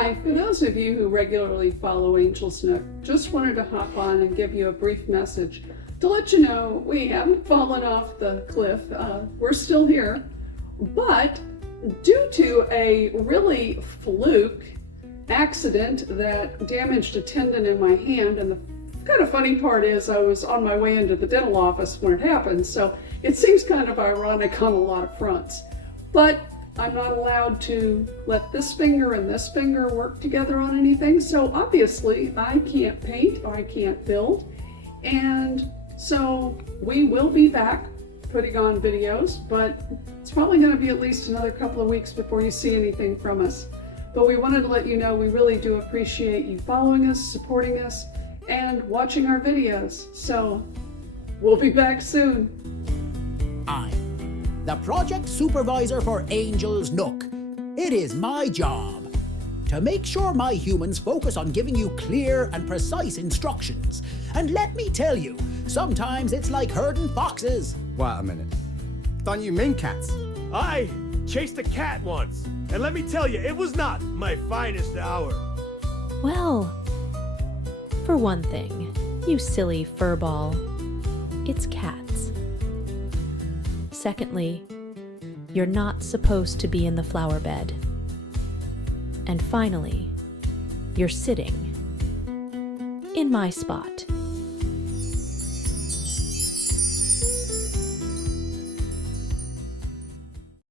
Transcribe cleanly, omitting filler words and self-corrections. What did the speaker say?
Hi, for those of you who regularly follow Angels Nook, just wanted to hop on and give you a brief message to let you know we haven't fallen off the cliff. We're still here, but due to a really fluke accident that damaged a tendon in my hand, and the kind of funny part is I was on my way into the dental office when it happened, so it seems kind of ironic on a lot of fronts. But I'm not allowed to let this finger and this finger work together on anything, so obviously I can't paint or I can't build. And so we will be back putting on videos, but it's probably going to be at least another couple of weeks before you see anything from us. But we wanted to let you know we really do appreciate you following us, supporting us, and watching our videos. So we'll be back soon. I'm the project supervisor for Angels Nook. It is my job to make sure my humans focus on giving you clear and precise instructions. And let me tell you, sometimes it's like herding foxes. Wait a minute. Don't you mean cats? I chased a cat once, and let me tell you, it was not my finest hour. Well, for one thing, you silly furball, it's cats. Secondly, you're not supposed to be in the flower bed. And finally, you're sitting in my spot.